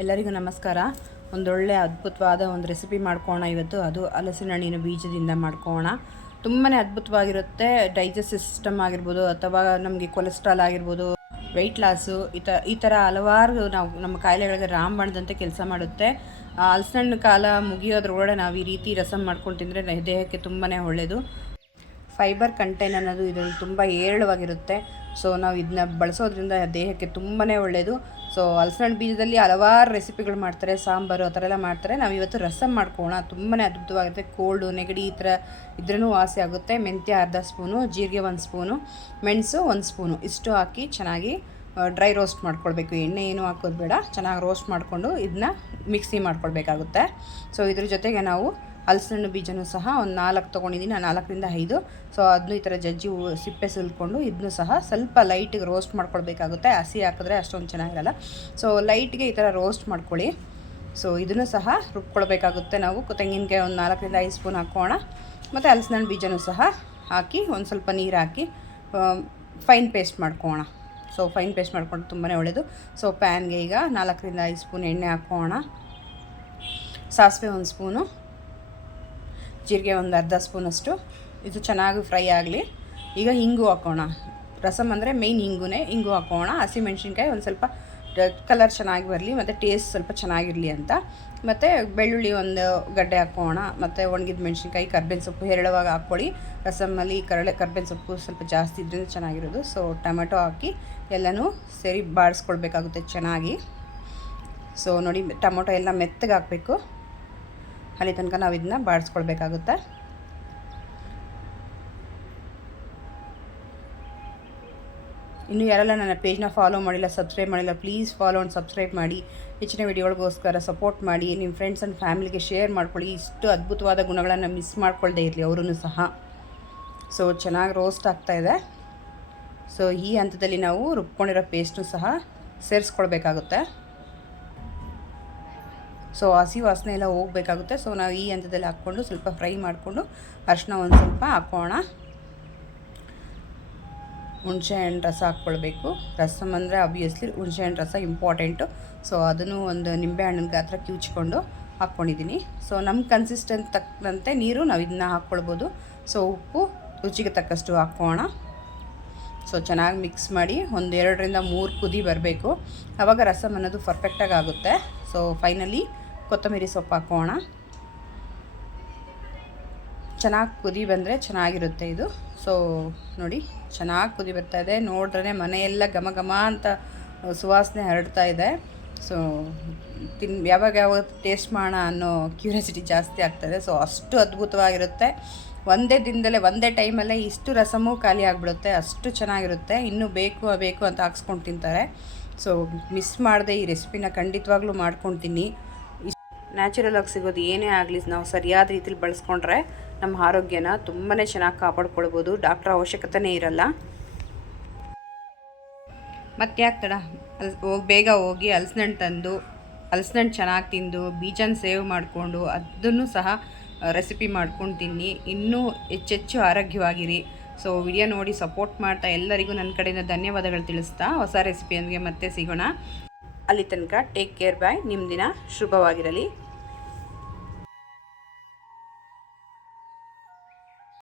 ಎಲ್ಲರಿಗೂ ನಮಸ್ಕಾರ. ಒಂದೊಳ್ಳೆ ಅದ್ಭುತವಾದ ಒಂದು ರೆಸಿಪಿ ಮಾಡ್ಕೋಣ ಇವತ್ತು. ಅದು ಹಲಸಿನ ಹಣ್ಣಿನ ಬೀಜದಿಂದ ಮಾಡ್ಕೋಣ. ತುಂಬಾ ಅದ್ಭುತವಾಗಿರುತ್ತೆ. ಡೈಜೆಸ್ಟಿವ್ ಸಿಸ್ಟಮ್ ಆಗಿರ್ಬೋದು, ಅಥವಾ ನಮಗೆ ಕೊಲೆಸ್ಟ್ರಾಲ್ ಆಗಿರ್ಬೋದು, ವೆಯ್ಟ್ ಲಾಸು, ಈ ಥರ ಹಲವಾರು ನಮ್ಮ ಕಾಯಿಲೆಗಳಿಗೆ ರಾಮಬಾಣದಂತೆ ಕೆಲಸ ಮಾಡುತ್ತೆ. ಹಲಸಿನ ಹಣ್ಣು ಕಾಲ ಮುಗಿಯೋದ್ರೊಳಗಡೆ ನಾವು ಈ ರೀತಿ ರಸಮ್ ಮಾಡ್ಕೊಂಡು ತಿಂದರೆ ದೇಹಕ್ಕೆ ತುಂಬಾ ಒಳ್ಳೆಯದು. ಫೈಬರ್ ಕಂಟೆಂಟ್ ಅನ್ನೋದು ಇದರಲ್ಲಿ ತುಂಬ ಹೇರಳವಾಗಿರುತ್ತೆ. ಸೊ ನಾವು ಇದನ್ನ ಬಳಸೋದ್ರಿಂದ ದೇಹಕ್ಕೆ ತುಂಬಾ ಒಳ್ಳೆಯದು. ಸೊ ಹಲಸಿನ ಹಣ್ಣು ಬೀಜದಲ್ಲಿ ಹಲವಾರು ರೆಸಿಪಿಗಳು ಮಾಡ್ತಾರೆ, ಸಾಂಬಾರು ಆ ಥರ ಎಲ್ಲ ಮಾಡ್ತಾರೆ. ನಾವು ಇವತ್ತು ರಸಮ್ ಮಾಡ್ಕೋಣ. ತುಂಬಾ ಅದ್ಭುತವಾಗಿರುತ್ತೆ. ಕೋಲ್ಡು, ನೆಗಡಿ ಈ ಥರ ಇದ್ರೂ ವಾಸಿ ಆಗುತ್ತೆ. ಮೆಂತ್ಯ ಅರ್ಧ ಸ್ಪೂನು, ಜೀರಿಗೆ 1 ಸ್ಪೂನು, ಮೆಣಸು 1 ಸ್ಪೂನು ಇಷ್ಟು ಹಾಕಿ ಚೆನ್ನಾಗಿ ಡ್ರೈ ರೋಸ್ಟ್ ಮಾಡ್ಕೊಳ್ಬೇಕು. ಎಣ್ಣೆ ಏನು ಹಾಕೋದು ಬೇಡ. ಚೆನ್ನಾಗಿ ರೋಸ್ಟ್ ಮಾಡಿಕೊಂಡು ಇದನ್ನ ಮಿಕ್ಸಿ ಮಾಡ್ಕೊಳ್ಬೇಕಾಗುತ್ತೆ. ಸೊ ಇದ್ರ ಜೊತೆಗೆ ನಾವು ಹಲಸಿನ ಹಣ್ಣು ಬೀಜನೂ ಸಹ ಒಂದು 4 ತೊಗೊಂಡಿದ್ದೀನಿ, 4ರಿಂದ 5. ಸೊ ಅದನ್ನು ಈ ಥರ ಜಜ್ಜಿ ಸಿಪ್ಪೆ ಸುಲ್ಕೊಂಡು ಇದನ್ನು ಸಹ ಸ್ವಲ್ಪ ಲೈಟಿಗೆ ರೋಸ್ಟ್ ಮಾಡ್ಕೊಳ್ಬೇಕಾಗುತ್ತೆ. ಹಸಿ ಹಾಕಿದ್ರೆ ಅಷ್ಟೊಂದು ಚೆನ್ನಾಗಿರಲ್ಲ. ಸೊ ಲೈಟ್ಗೆ ಈ ಥರ ರೋಸ್ಟ್ ಮಾಡ್ಕೊಳ್ಳಿ. ಸೊ ಇದನ್ನು ಸಹ ರುಬ್ಕೊಳ್ಬೇಕಾಗುತ್ತೆ. ನಾವು ತೆಂಗಿನಕಾಯಿ ಒಂದು 4ರಿಂದ 5 ಸ್ಪೂನ್ ಹಾಕೋಣ. ಮತ್ತು ಹಲಸಿನ ಹಣ್ಣು ಬೀಜನೂ ಸಹ ಹಾಕಿ ಒಂದು ಸ್ವಲ್ಪ ನೀರು ಹಾಕಿ ಫೈನ್ ಪೇಸ್ಟ್ ಮಾಡ್ಕೋಣ. ಸೊ ಫೈನ್ ಪೇಸ್ಟ್ ಮಾಡ್ಕೊಂಡು ತುಂಬಾ ಒಳ್ಳೆಯದು. ಸೊ ಪ್ಯಾನ್ಗೆ ಈಗ 4ರಿಂದ 5 ಸ್ಪೂನ್ ಎಣ್ಣೆ ಹಾಕೋಣ. ಸಾಸಿವೆ 1 ಸ್ಪೂನು, ಜೀರಿಗೆ ಒಂದು ಅರ್ಧ ಸ್ಪೂನಷ್ಟು. ಇದು ಚೆನ್ನಾಗಿ ಫ್ರೈ ಆಗಲಿ. ಈಗ ಹಿಂಗು ಹಾಕೋಣ. ರಸಮ್ ಅಂದರೆ ಮೇಯ್ನ್ ಹಿಂಗು ಹಾಕೋಣ. ಹಸಿಮೆಣ್ಸಿನ್ಕಾಯಿ ಒಂದು ಸ್ವಲ್ಪ ಕಲರ್ ಚೆನ್ನಾಗಿ ಬರಲಿ ಮತ್ತು ಟೇಸ್ಟ್ ಸ್ವಲ್ಪ ಚೆನ್ನಾಗಿರಲಿ ಅಂತ. ಮತ್ತು ಬೆಳ್ಳುಳ್ಳಿ 1 ಗಡ್ಡೆ ಹಾಕೋಣ. ಮತ್ತು ಒಣಗಿದ ಮೆಣಸಿನ್ಕಾಯಿ, ಕರ್ಬೇವಿನ ಸೊಪ್ಪು ಹೇರಳವಾಗಿ ಹಾಕ್ಕೊಳ್ಳಿ. ರಸಮ್ಮಲ್ಲಿ ಕರ್ಬೇವಿನ ಸೊಪ್ಪು ಸ್ವಲ್ಪ ಜಾಸ್ತಿ ಇದ್ರಿಂದ ಚೆನ್ನಾಗಿರೋದು. ಸೊ ಟೊಮೆಟೊ ಹಾಕಿ ಎಲ್ಲನೂ ಸೇರಿ ಬಾಡಿಸ್ಕೊಳ್ಬೇಕಾಗುತ್ತೆ ಚೆನ್ನಾಗಿ. ಸೊ ನೋಡಿ, ಟೊಮೊಟೊ ಎಲ್ಲ ಮೆತ್ತಗೆ ಹಾಕಬೇಕು. ಅಲ್ಲಿ ತನಕ ನಾವು ಇದನ್ನ ಬಾಡಿಸ್ಕೊಳ್ಬೇಕಾಗುತ್ತೆ. ಇನ್ನು ಯಾರೆಲ್ಲ ನನ್ನ ಪೇಜ್ನ ಫಾಲೋ ಮಾಡಿಲ್ಲ, ಸಬ್ಸ್ಕ್ರೈಬ್ ಮಾಡಿಲ್ಲ, ಪ್ಲೀಸ್ ಫಾಲೋ ಆ್ಯಂಡ್ ಸಬ್ಸ್ಕ್ರೈಬ್ ಮಾಡಿ. ಹೆಚ್ಚಿನ ವಿಡಿಯೋಗಳಿಗೋಸ್ಕರ ಸಪೋರ್ಟ್ ಮಾಡಿ. ನಿಮ್ಮ ಫ್ರೆಂಡ್ಸ್ ಆ್ಯಂಡ್ ಫ್ಯಾಮಿಲಿಗೆ ಶೇರ್ ಮಾಡ್ಕೊಳ್ಳಿ. ಇಷ್ಟು ಅದ್ಭುತವಾದ ಗುಣಗಳನ್ನು ಮಿಸ್ ಮಾಡ್ಕೊಳ್ದೇ ಇರಲಿ ಅವರೂ ಸಹ. ಸೊ ಚೆನ್ನಾಗಿ ರೋಸ್ಟ್ ಆಗ್ತಾಯಿದೆ. ಸೊ ಈ ಹಂತದಲ್ಲಿ ನಾವು ರುಬ್ಕೊಂಡಿರೋ ಪೇಸ್ಟು ಸಹ ಸೇರಿಸ್ಕೊಳ್ಬೇಕಾಗುತ್ತೆ. ಸೊ ಹಸಿ ವಾಸನೆ ಎಲ್ಲ ಹೋಗಬೇಕಾಗುತ್ತೆ. ಸೊ ನಾವು ಈ ಹಂತದಲ್ಲಿ ಹಾಕ್ಕೊಂಡು ಸ್ವಲ್ಪ ಫ್ರೈ ಮಾಡಿಕೊಂಡು ಅರಿಶಿನ ಒಂದು ಸ್ವಲ್ಪ ಹಾಕೋಣ. ಹುಣಸೆಹಣ್ಣು ರಸ ಹಾಕ್ಕೊಳ್ಬೇಕು. ರಸಮ್ ಅಂದರೆ ಆಬ್ವಿಯಸ್ಲಿ ಹುಣಸೆಹಣ್ಣು ರಸ ಇಂಪಾರ್ಟೆಂಟು. ಸೊ ಅದನ್ನು ಒಂದು ನಿಂಬೆಹಣ್ಣಿನ ಗಾತ್ರ ಕಿವುಚ್ಕೊಂಡು ಹಾಕ್ಕೊಂಡಿದ್ದೀನಿ. ಸೊ ನಮ್ಮ ಕನ್ಸಿಸ್ಟೆನ್ಸಿ ತಕ್ಕಂತೆ ನೀರು ನಾವು ಇದನ್ನ ಹಾಕ್ಕೊಳ್ಬೋದು. ಸೊ ಉಪ್ಪು ರುಚಿಗೆ ತಕ್ಕಷ್ಟು ಹಾಕೋಣ. ಸೊ ಚೆನ್ನಾಗಿ ಮಿಕ್ಸ್ ಮಾಡಿ ಒಂದು 2ರಿಂದ 3 ಕುದಿ ಬರಬೇಕು. ಆವಾಗ ರಸಮ್ ಅನ್ನೋದು ಪರ್ಫೆಕ್ಟಾಗಿ ಆಗುತ್ತೆ. ಸೊ ಫೈನಲಿ ಕೊತ್ತಂಬರಿ ಸೊಪ್ಪು ಹಾಕೋಣ. ಚೆನ್ನಾಗಿ ಕುದಿ ಬಂದರೆ ಚೆನ್ನಾಗಿರುತ್ತೆ ಇದು. ಸೊ ನೋಡಿ, ಚೆನ್ನಾಗಿ ಕುದಿ ಬರ್ತಾಯಿದೆ. ನೋಡಿದ್ರೆ ಮನೆಯೆಲ್ಲ ಘಮ ಘಮ ಅಂತ ಸುವಾಸನೆ ಹರಡ್ತಾ ಇದೆ. ಸೊ ಯಾವಾಗ ಟೇಸ್ಟ್ ಮಾಡೋಣ ಅನ್ನೋ ಕ್ಯೂರಿಯಾಸಿಟಿ ಜಾಸ್ತಿ ಆಗ್ತಾಯಿದೆ. ಸೊ ಅಷ್ಟು ಅದ್ಭುತವಾಗಿರುತ್ತೆ. ಒಂದೇ ದಿನದಲ್ಲೇ ಒಂದೇ ಟೈಮಲ್ಲೇ ಇಷ್ಟು ರಸಮು ಖಾಲಿ ಆಗಿಬಿಡುತ್ತೆ. ಅಷ್ಟು ಚೆನ್ನಾಗಿರುತ್ತೆ. ಇನ್ನೂ ಬೇಕು ಅಂತ ಹಾಕ್ಸ್ಕೊಂಡು ತಿಂತಾರೆ. ಸೊ ಮಿಸ್ ಮಾಡದೆ ಈ ರೆಸಿಪಿನ ಖಂಡಿತವಾಗ್ಲೂ ಮಾಡ್ಕೊತೀನಿ. ನ್ಯಾಚುರಲ್ ಆಗಿ ಸಿಗೋದು ಏನೇ ಆಗಲಿ ನಾವು ಸರಿಯಾದ ರೀತಿಲಿ ಬಳಸ್ಕೊಂಡ್ರೆ ನಮ್ಮ ಆರೋಗ್ಯನ ತುಂಬಾ ಚೆನ್ನಾಗಿ ಕಾಪಾಡ್ಕೊಳ್ಬೋದು. ಡಾಕ್ಟ್ರ್ ಅವಶ್ಯಕತೆನೇ ಇರಲ್ಲ. ಮತ್ತೆ ಯಾಕೆ ತಡ, ಬೇಗ ಹೋಗಿ ಹಲಸಿನ ಹಣ್ಣು ತಂದು ಹಲಸಿನ ಹಣ್ಣು ಚೆನ್ನಾಗಿ ತಿಂದು ಬೀಜನ ಸೇವ್ ಮಾಡಿಕೊಂಡು ಅದನ್ನು ಸಹ ರೆಸಿಪಿ ಮಾಡ್ಕೊಂಡು ತಿನ್ನಿ. ಇನ್ನೂ ಹೆಚ್ಚೆಚ್ಚು ಆರೋಗ್ಯವಾಗಿರಿ. ಸೊ ವಿಡಿಯೋ ನೋಡಿ ಸಪೋರ್ಟ್ ಮಾಡ್ತಾ ಎಲ್ಲರಿಗೂ ನನ್ನ ಕಡೆಯಿಂದ ಧನ್ಯವಾದಗಳು ತಿಳಿಸ್ತಾ ಹೊಸ ರೆಸಿಪಿಯೊಂದಿಗೆ ಮತ್ತೆ ಸಿಗೋಣ. ಅಲ್ಲಿ ತನಕ ಟೇಕ್ ಕೇರ್. ಬಾಯ್. ನಿಮ್ಮ ದಿನ ಶುಭವಾಗಿರಲಿ.